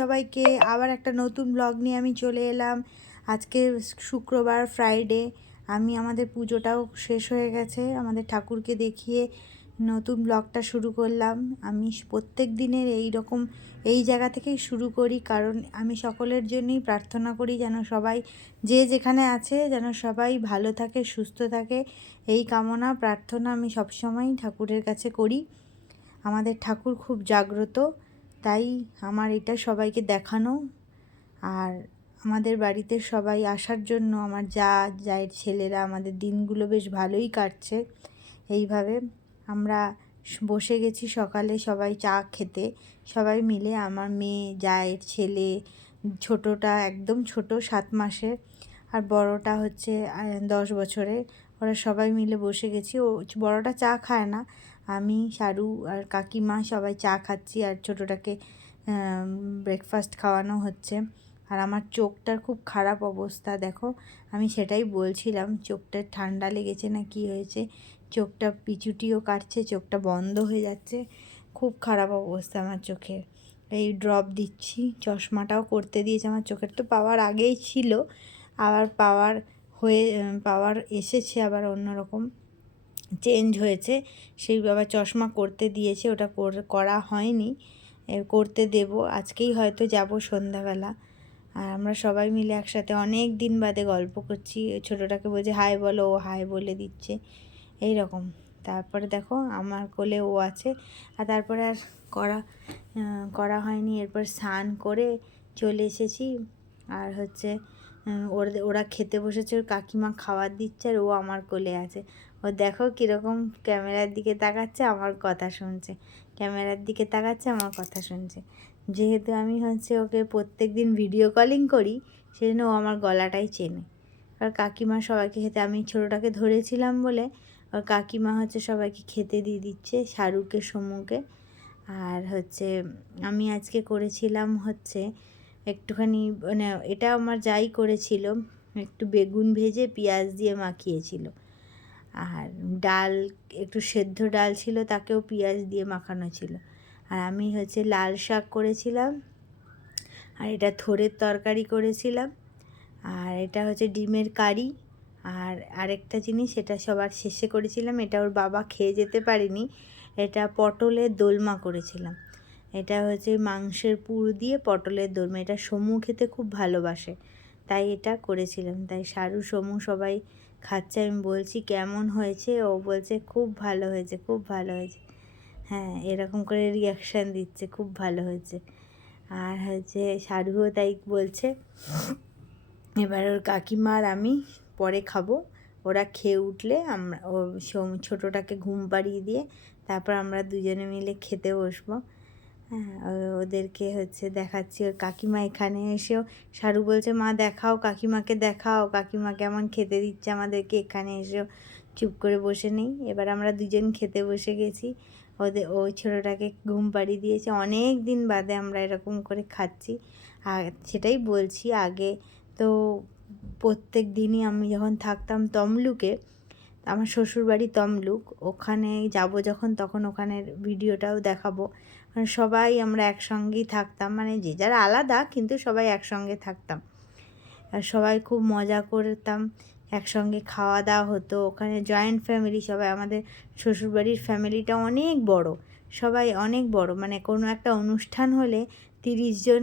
সবাইকে। আবার একটা নতুন ব্লগ নিয়ে আমি চলে এলাম। আজকে শুক্রবার, ফ্রাইডে। আমাদের পুজোটাও শেষ হয়ে গেছে, আমাদের ঠাকুরকে দেখিয়ে নতুন ব্লগটা শুরু করলাম। আমি প্রত্যেক দিনের এই জায়গা থেকেই শুরু করি, কারণ আমি সকলের জন্যই প্রার্থনা করি যেন সবাই যে যেখানে আছে যেন সবাই ভালো থাকে, সুস্থ থাকে। এই কামনা প্রার্থনা আমি সবসময়ই ঠাকুরের কাছে করি। আমাদের ঠাকুর খুব জাগ্রত, তাই আমার এটা সবাইকে দেখানো। আর আমাদের বাড়িতে সবাই আসার জন্য আমার জায়ের ছেলেরা, আমাদের দিনগুলো বেশ ভালোই কাটছে। এইভাবে আমরা বসে গেছি সকালে সবাই চা খেতে, সবাই মিলে। আমার মেয়ে, জায়ের ছেলে, ছোটোটা একদম ছোট 7 মাসের, আর বড়টা হচ্ছে 10 বছরের। ওরা সবাই মিলে বসে গেছি। বড়টা চা খায় না, আমি, শারু আর কাকিমা সবাই চা খাচ্ছি, আর ছোটোটাকে ব্রেকফাস্ট খাওয়ানো হচ্ছে। আর আমার চোখটার খুব খারাপ অবস্থা, দেখো। আমি সেটাই বলছিলাম, চোখটা ঠান্ডা লেগেছে না কি হয়েছে, চোখটা পিছুটিও কাটছে, চোখটা বন্ধ হয়ে যাচ্ছে। খুব খারাপ অবস্থা আমার চোখের। এই ড্রপ দিচ্ছি, চশমাটাও করতে দিয়েছে। আমার চোখের তো পাওয়ার আগেই ছিল, আবার পাওয়ার এসেছে, আবার অন্যরকম চেঞ্জ হয়েছে। সেই বাবা চশমা করতে দিয়েছে, ওটা করা হয়নি, করতে দেব। আজকেই হয়তো যাব সন্ধ্যাবেলা। আর আমরা সবাই মিলে একসাথে অনেক দিন বাদে গল্প করছি। ছোটোটাকে বলছে হাই বলো, ও হাই বলে দিচ্ছে, এই রকম। তারপরে দেখো আমার কোলে ও আছে। আর তারপরে আর করা হয়নি। এরপর স্নান করে চলে এসেছি। আর হচ্ছে ওরা খেতে বসেছে, ওর কাকিমা খাবার দিচ্ছে, আর ও আমার কোলে আছে। ও দেখো কীরকম ক্যামেরার দিকে তাকাচ্ছে, আমার কথা শুনছে। ক্যামেরার দিকে তাকাচ্ছে, আমার কথা শুনছে। যেহেতু আমি হচ্ছে ওকে প্রত্যেক দিন ভিডিও কলিং করি, সেজন্য ও আমার গলাটাই চেনে। আর কাকিমা সবাইকে খেতে, আমি ছোটোটাকে ধরেছিলাম বলে ওর কাকিমা হচ্ছে সবাইকে খেতে দিয়ে দিচ্ছে, শাহরুখকে, সমুকে। আর হচ্ছে আমি আজকে করেছিলাম হচ্ছে একটুখানি, মানে এটা আমার যাই করেছিল, একটু বেগুন ভেজে পেঁয়াজ দিয়ে মাখিয়েছিল। আর ডাল, একটু সেদ্ধ ডাল ছিল, তাকেও পেঁয়াজ দিয়ে মাখানো ছিল। আর আমি হচ্ছে লাল শাক করেছিলাম, আর এটা থোড়ের তরকারি করেছিলাম, আর এটা হচ্ছে ডিমের কারি। আর আরেকটা জিনিস, এটা সবার শেষে করেছিলাম, এটা ওর বাবা খেয়ে যেতে পারেনি, এটা পটলের দোলমা করেছিলাম। এটা হচ্ছে মাংসের পুর দিয়ে পটলের দোলমা, এটা সমু খেতে খুব ভালোবাসে, তাই এটা করেছিলাম। তাই শারু, সমু সবাই খাচ্ছে। আমি বলছি কেমন হয়েছে, ও বলছে খুব ভালো হয়েছে, খুব ভালো হয়েছে। হ্যাঁ, এরকম করে রিয়াকশান দিচ্ছে, খুব ভালো হয়েছে। আর হচ্ছে শারুও তাই বলছে। এবার ওর কাকিমা আর আমি পরে খাবো, ওরা খেয়ে উঠলে আমরা ছোটোটাকে ঘুম পাড়িয়ে দিয়ে তারপর আমরা দুজনে মিলে খেতে বসবো। হ্যাঁ, ওদেরকে হচ্ছে দেখাচ্ছি। ওর কাকিমা এখানে এসেও, শারু বলছে মা দেখাও, কাকিমাকে দেখাও, কাকিমা কেমন খেতে দিচ্ছে আমাদেরকে। এখানে এসেও চুপ করে বসে নেই। এবার আমরা দুজন খেতে বসে গেছি। ওই ছোটোটাকে ঘুম পাড়িয়ে দিয়েছে। অনেক দিন বাদে আমরা এরকম করে খাচ্ছি। আর সেটাই বলছি, আগে তো প্রত্যেক দিনই আমি যখন থাকতাম তমলুকে, আমার শ্বশুরবাড়ি তমলুক, ওখানে যাব যখন, তখন ওখানের ভিডিওটাও দেখাবো। মানে সবাই আমরা একসঙ্গেই থাকতাম, মানে যে যারা আলাদা, কিন্তু সবাই একসঙ্গে থাকতাম। আর সবাই খুব মজা করতাম, একসঙ্গে খাওয়া দাওয়া হতো। ওখানে জয়েন্ট ফ্যামিলি, সবাই আমাদের শ্বশুরবাড়ির ফ্যামিলিটা অনেক বড়, সবাই অনেক বড়। মানে কোনো একটা অনুষ্ঠান হলে 30 জন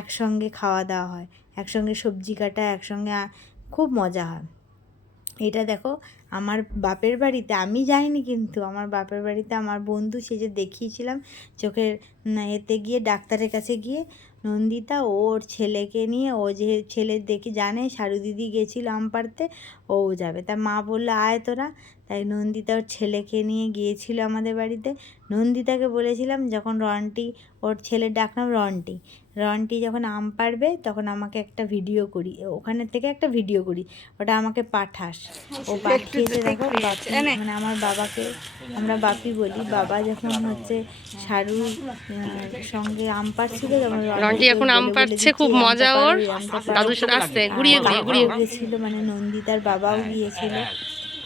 একসঙ্গে খাওয়া দাওয়া হয়, একসঙ্গে সবজি কাটা, একসঙ্গে খুব মজা হয়। এটা দেখো, আমার বাপের বাড়িতে আমি যাইনি, কিন্তু আমার বাপের বাড়িতে আমার বন্ধু, সে যে দেখিয়েছিলাম চোখের এতে গিয়ে, ডাক্তারের কাছে গিয়ে, নন্দিতা ওর ছেলেকে নিয়ে, ও যে ছেলে দেখে জানে শারু দিদি গেছিল আম পাড়তে, ও যাবে। তা মা বললো আয় তোরা, তাই নন্দিতা ওর ছেলেকে নিয়ে গিয়েছিল আমাদের বাড়িতে। নন্দিতাকে বলেছিলাম যখন ওর ছেলের ডাক নাম রন্টি যখন আম পাড়বে তখন আমাকে একটা ভিডিও করি, ওখানে থেকে একটা ভিডিও করি, ওটা আমাকে পাঠাস। ও পাঠিয়েছে। দেখো বাপি, মানে আমার বাবাকে আমরা বাপি বলি। বাবা যখন হচ্ছে শারুর সঙ্গে আম পাড়ছিল, তখন রন্টি এখন আম পাড়ছে, খুব মজা ওর। দাদুর সাথে আসছে, ঘুরিয়ে গিয়েছিল, মানে নন্দিতার বাবাও গিয়েছিল।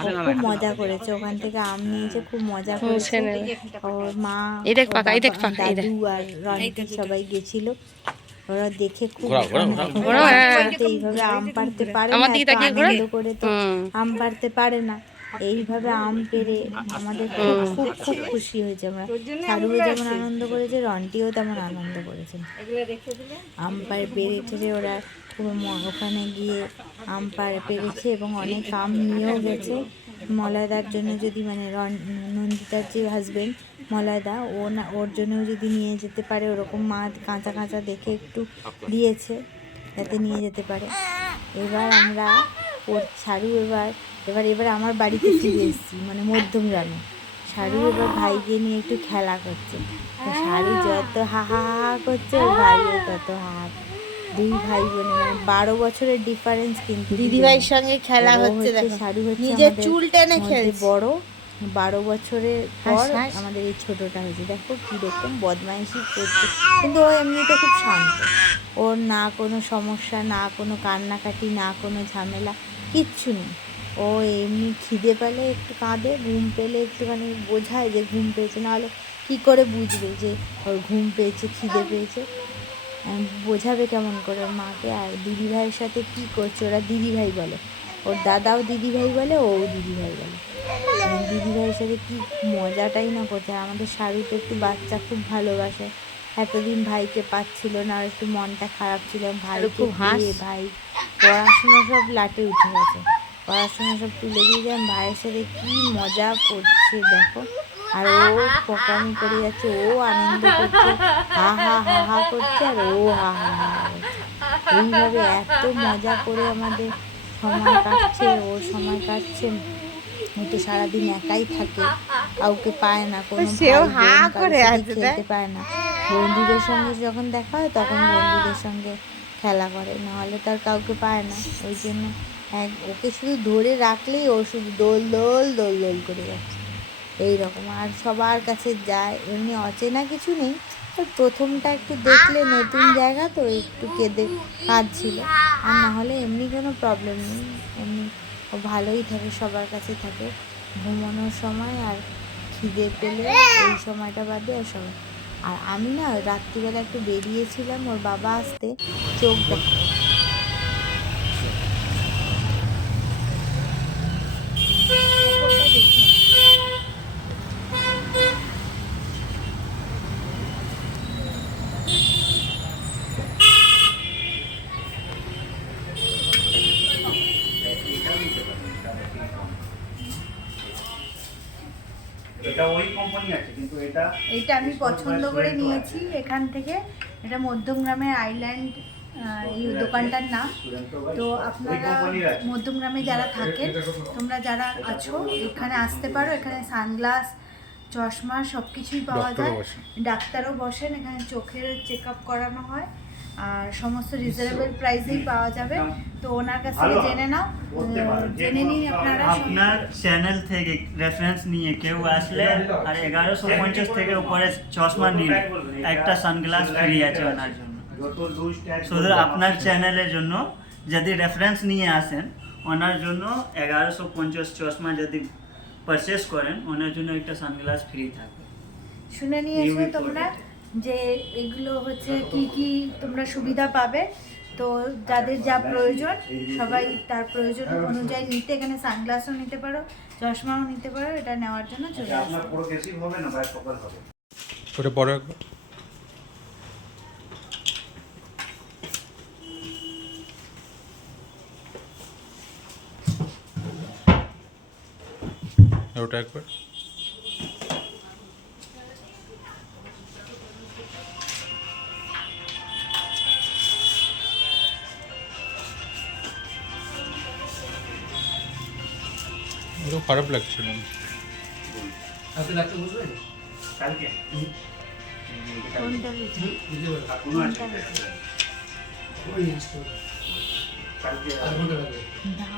ও খুব মজা করেছে, ওখান থেকে আম নিয়েছে, খুব মজা করেছে। ওর মা, দাদু আর রন্টি সবাই গেছিল। ওরা দেখে খুব ঘোরাও, এইভাবে আম পাড়তে পারে আমার না, দিকে এত তাকিয়ে ঘোরা। আনন্দ করে তো আম পাড়তে পারে না। এইভাবে আম পেড়ে আমাদের খুব খুব খুব খুশি হয়েছে আমরা। সারুও যেমন আনন্দ করেছে, রন্টিও তেমন আনন্দ করেছে। আম পেড়ে ওরা খুব ওখানে গিয়ে আম পেড়েছে এবং অনেক আম নিয়েও গেছে। মলয়দার জন্য যদি মানে নন্দিতার যে হাজবেন্ড মলয়দা, ও না ওর জন্যও যদি নিয়ে যেতে পারে ওরকম কাঁচা কাঁচা দেখে একটু দিয়েছে যাতে নিয়ে যেতে পারে। এবার আমরা সারু এবার আমার বাড়িতে ফিরে এসেছি, মানে মধ্যমগ্রামে। সারু এবার ভাইকে নিয়ে একটু খেলা করছে, তো সারু যত হা হা হা করছে, ওর ভাইও তত হা হা। দুই ভাই বোনে মানে 12 বছরের ডিফারেন্স, কিন্তু দিদিভাইয়ের সঙ্গে খেলা হচ্ছে, দেখো সারু হচ্ছে নিজের চুল টেনে খেলছে। বড়, 12 বছরের পর হাস। আমাদের এই ছোটটা হয়েছে। দেখো কীরকম বদমাইশি করছে, কিন্তু ও এমনিতে খুব শান্ত। ওর না কোনো সমস্যা, না কোনো কান্নাকাটি, না কোনো ঝামেলা, কিচ্ছু নেই। ও এমনি খিদে পেলে একটু কাঁদে, ঘুম পেলে একটুখানি বোঝায় যে ঘুম পেয়েছে, নাহলে কী করে বুঝবে যে ওর ঘুম পেয়েছে, খিদে পেয়েছে? বোঝাবে কেমন করে ওর মাকে? আর দিদিভাইয়ের সাথে কী করছে, ওরা দিদিভাই বলে, ওর দাদাও দিদিভাই বলে, ওও দিদিভাই বলে। দিদিভাইয়ের সাথে কী মজাটাই না করছে। আর আমাদের সারু তো একটু বাচ্চা খুব ভালোবাসে, এতদিন ভাইকে পাচ্ছিল না, আর একটু মনটা খারাপ ছিল। ভাইকে দিয়ে ভাই পড়াশুনো সব লাটে উঠে গেছে, পড়াশুনো সব তুলে দিয়ে যান। ভাইয়ের সাথে কী মজা করছে দেখো, আর ও পকামি করে যাচ্ছে, ও আনন্দ করছে, হা হা হা হা করছে, আর ও হা হা হা করছে। এইভাবে এত মজা করে আমাদের সময় কাটছে, ওর সময় কাটছে। ও তো সারাদিন একাই থাকে, কাউকে পায় না, কোনো খেলতে পায় না। বন্ধুদের সঙ্গে যখন দেখা হয় তখন বন্ধুদের সঙ্গে খেলা করে, নাহলে তার কাউকে পায় না। ওই জন্য ওকে শুধু ধরে রাখলেই ও শুধু দোল দোল দোল দোল করে যাচ্ছে এইরকম। আর সবার কাছে যায়, এমনি অচেনা কিছু নেই, তো প্রথমটা একটু দেখলে নতুন জায়গা তো একটু কাঁদছিল, আর না হলে এমনি কোনো প্রবলেম নেই। এমনি ও ভালোই থাকে, সবার কাছে থাকে ঘুমানোর সময় আর খিদে পেলে, এই সময়টা বাদে আর সবাই। আর আমি না রাত্রিবেলা একটু বেরিয়েছিলাম ওর বাবা আসতে, চোখ দেখো এটা ওই কোম্পানি আছে, কিন্তু এটা আমি পছন্দ করে নিয়েছি এখান থেকে। এটা মধ্যমগ্রামের আইল্যান্ড এই দোকানটার নাম। তো আপনারা মধ্যমগ্রামে যারা থাকেন, তোমরা যারা আছো এখানে আসতে পারো। এখানে সানগ্লাস, চশমা সব কিছুই পাওয়া যায়, ডাক্তারও বসেন এখানে, চোখের চেক আপ করানো হয়, আর সমস্ত রিজনেবল প্রাইসেই পাওয়া যাবে। তো ওনার কাছ থেকে জেনে নাও, জেনে নিন আপনারা। আপনার চ্যানেল থেকে রেফারেন্স নিয়ে কেউ আসলে আর 1150 থেকে উপরে চশমা নিলে একটা সানগ্লাস ফ্রি আছে ওনার জন্য। শুধু আপনার চ্যানেলের জন্য যদি রেফারেন্স নিয়ে আসেন, ওনার জন্য 1150 চশমা যদি পারচেস করেন, ওনার জন্য একটা সানগ্লাস ফ্রি থাকবে। শুনে নিয়েছো তোমরা যে এগুলো হচ্ছে কি কি তোমরা সুবিধা পাবে। তো যাদের যা প্রয়োজন সবাই তার প্রয়োজন অনুযায়ী নিতে, এখানে সানগ্লাসও নিতে পারো, চশমাও নিতে পারো। এটা নেওয়ার জন্য চলে আসো। আপনার প্রোগ্রেসিভ হবে না, ভাই সকাল হবে। ওটা পরে ওটা একবার ওটা খারাপ লাগছিল। কালকে কোনটা হয়েছে?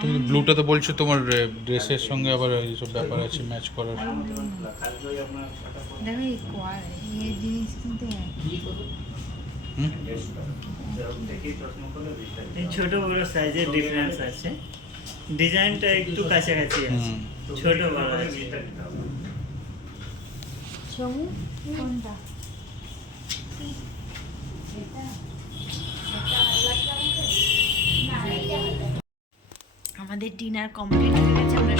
তুমি ব্লুটা তো বলছো তোমার ড্রেসের সঙ্গে আবার এইসব ব্যাপার আছে ম্যাচ করার। দেখো এই জিনিস কিন্তু এই ছোট বড় সাইজের ডিফারেন্স আছে, ডিজাইনটা একটু কাছাকাছি আছে, ছোট বড় আছে। কোনটা? আমাদের ডিনার কমপ্লিট হয়ে গেছে, আমরা